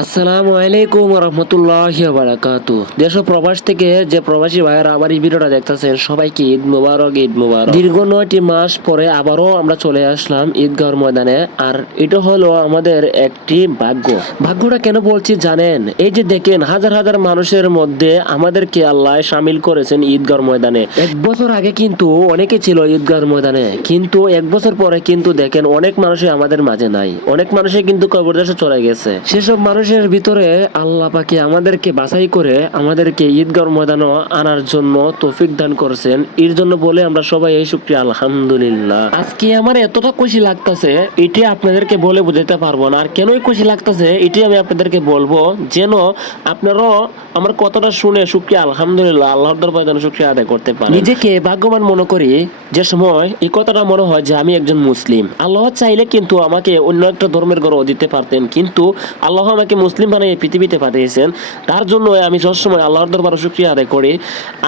আসসালামু আলাইকুম রহমতুল্লাহ বারাকাতু ও প্রবাস থেকে যে প্রবাসী ভাইয়েরা আমার এই ভিডিওটা দেখতেছেন, সবাইকে ঈদ মুবারক ঈদ মুবারক। দীর্ঘ নয়টি মাস পরে আবারও আমরা চলে আসলাম ঈদগাহর ময়দানে, আর এটা হলো আমাদের একটি ভাগ্য। ভাগ্যটা কেন বলছি জানেন? এই যে দেখেন, হাজার হাজার মানুষের মধ্যে আমাদেরকে আল্লাহ সামিল করেছেন ঈদগাহর ময়দানে। এক বছর আগে কিন্তু অনেকে ছিল ঈদগাহর ময়দানে, কিন্তু এক বছর পরে কিন্তু দেখেন অনেক মানুষই আমাদের মাঝে নাই। অনেক মানুষই কিন্তু কবর দেশে চলে গেছে। সেসব মানুষের ভিতরে আল্লাহ পাকে আমাদেরকে বাছাই করে আমাদেরকে ঈদগাহ ময়দানে আনার জন্য তৌফিক দান করেছেন। এর জন্য বলে আমরা সবাই এই শুক্রিয়া, আলহামদুলিল্লাহ। আজকে আমার এতটা খুশি লাগতেছে, এটি আপনাদেরকে বলে বুঝাতে পারব না। আর কেনই খুশি লাগতেছে, এটি আমি আপনাদেরকে বলব, যেন আপনারাও আমার কথাটা শুনে শুক্রিয়া আলহামদুলিল্লাহ, আল্লাহর দরবারে যেন শুক্রিয়া আদায় করতে পারি নিজেকে ভাগ্যবান মনে করি যে সময় এই কথাটা মনে হয় যে আমি একজন মুসলিম। আল্লাহ চাইলে কিন্তু আমাকে অন্য একটা ধর্মের গড় দিতে পারতেন, কিন্তু আল্লাহ আমাকে মুসলিম বানিয়ে পৃথিবীতে পাঠিয়েছেন। তার জন্য আমি সবসময় আল্লাহর দরবারে শুক্রিয়া আদায় করি।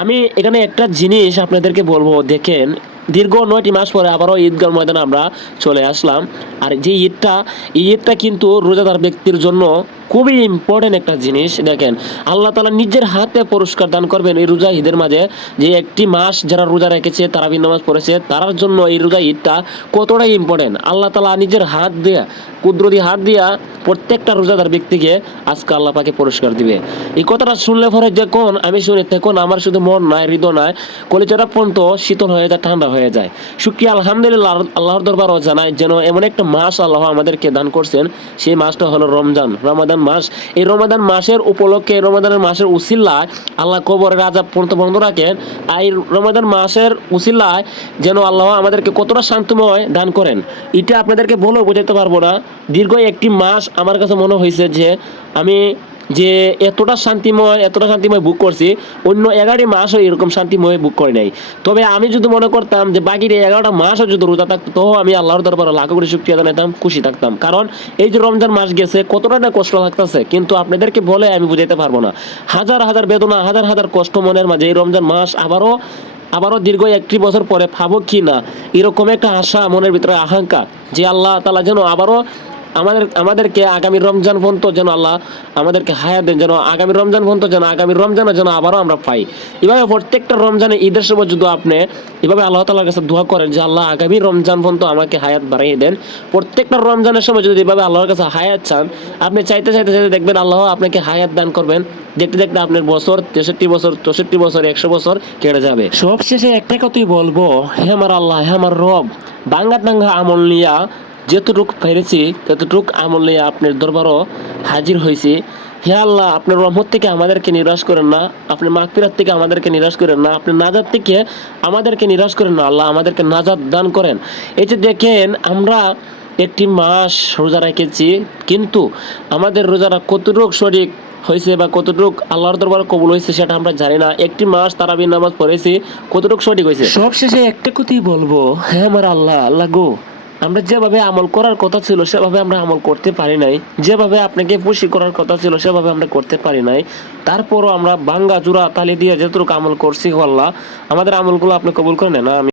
আমি এখানে একটা জিনিস আপনাদেরকে বলব, দেখেন দীর্ঘ নয়টি মাস পরে আবারও ঈদগাহ ময়দানে আমরা চলে আসলাম। আর যে ঈদটা, এই ঈদটা কিন্তু রোজাদার ব্যক্তির জন্য খুবই ইম্পর্টেন্ট একটা জিনিস। দেখেন, আল্লাহ তালা নিজের হাতে পুরস্কার দান করবেন এই রোজা ঈদের মাঝে। যে একটি মাস যারা রোজা রেখেছে, তারা নামাজ পড়েছে, তার জন্য এই রোজা ঈদটা কতটাই ইম্পর্টেন্ট আল্লাহ তালা নিজের হাত দিয়ে, কুদরতি হাত দিয়া প্রত্যেকটা রোজাদার ব্যক্তিকে আজকে আল্লাহ পাকে পুরস্কার দিবে। এই কথাটা শুনলে পরে যখন আমি শুনি, তখন আমার শুধু মন নাই, হৃদয় নাই, কলিজাটা পর্যন্ত শীতল হয়ে যায়, ঠান্ডা হয়ে যায়। শুক্রিয়া আলহামদুলিল্লাহ, আল্লাহর দরবারও জানাই যেন এমন একটা মাস আল্লাহ আমাদেরকে দান করছেন। সেই মাসটা হলো রমজান, রমাদান মাস। এই রমাদান মাসের উপলক্ষে রমাদানের মাসের উসিল্লায় আল্লাহ কবরের রাজা পর্যন্ত বন্ধ রাখেন। আর এই রমাদান মাসের উসিল্লায় যেন আল্লাহ আমাদেরকে কতটা শান্তময় দান করেন, এটা আপনাদেরকে বলেও বোঝাতে পারব না। দীর্ঘ একটি মাস আমার কাছে মনে হয়েছে যে আমি যে এতটা শান্তিময় এতটা শান্তিময় বুক করছি, অন্য এগারোটি মাসও এরকম শান্তিময় বুক করে নাই। তবে আমি যদি মনে করতাম যে বাকির এগারোটা মাসও যদি রোজা থাকতো তো আমি আল্লাহর দরবারে লাখো করে শুক্রিয়া জানাতাম খুশি থাকতাম। কারণ এই যে রমজান মাস গেছে, কতটা না কষ্ট লাগতেছে, কিন্তু আপনাদেরকে বলে আমি বুঝাইতে পারব না। হাজার হাজার বেদনা, হাজার হাজার কষ্ট মনের মাঝে এই রমজান মাস আবারও আবারও দীর্ঘ একটি বছর পরে পাবো কি না, এরকম একটা আশা মনের ভিতরে আকাঙ্ক্ষা যে আল্লাহ তালা যেন আবারও আমাদের, আমাদেরকে আগামী রমজান পর্যন্ত যেন আল্লাহ আমাদেরকে হায়াত দেন, যেন আগামী রমজান পর্যন্ত যেন, আগামী রমজানে যেন আবারও আমরা পাই। এভাবে প্রত্যেকটা রমজানে ঈদের সময় যদি আপনি এভাবে আল্লাহ তালার কাছে দোয়া করেন যে আল্লাহ আগামী রমজান পর্যন্ত আমাকে হায়াত বাড়িয়ে দেন। প্রত্যেকটা রমজানের সময় যদি এভাবে আল্লাহর কাছে হায়াত চান, আপনি চাইতে চাইতে চাইতে দেখবেন আল্লাহ আপনাকে হায়াত দান করবেন। দেখতে দেখতে আপনার বছর তেষট্টি বছর, চৌষট্টি বছর, একশো বছর কেটে যাবে। সবশেষে একটা কথাই বলব, হে আমার আল্লাহ, হে আমার রব বাঙ্গা টাঙ্গা আমল নিয়া যতটুক পেরেছি, ততটুক আমল নিয়ে আপনার দরবারও হাজির হয়েছি। হে আল্লাহ, আপনার রহমত থেকে আমাদেরকে নিরাশ করেন না আপনি মাগফিরাত থেকে আমাদেরকে নিরাশ করেন না আপনি নাজাদ থেকে আমাদেরকে নিরাশ করেন না, আল্লাহ আমাদেরকে নাজাদ দান করেন। এই যে দেখেন, আমরা একটি মাস রোজা রেখেছি, কিন্তু আমাদের রোজারা কতটুক সঠিক হয়েছে বা কতটুক আল্লাহর দরবার কবুল হয়েছে সেটা আমরা জানি না। একটি মাস তারাবি নামাজ পড়েছি, কতটুক সঠিক হয়েছে? সবশেষে একটা কথাই বলব হ্যাঁ আমার আল্লাহ আল্লাহ গো আমরা যেভাবে আমল করার কথা ছিল, সেভাবে আমরা আমল করতে পারি নাই। যেভাবে আপনাকে খুশি করার কথা ছিল, সেভাবে আমরা করতে পারি নাই। তারপরও আমরা বাঙ্গা জোড়া তালি দিয়ে যেটুকু আমল করছি আল্লাহ আমাদের আমলগুলো আপনি কবুল করে না, আমি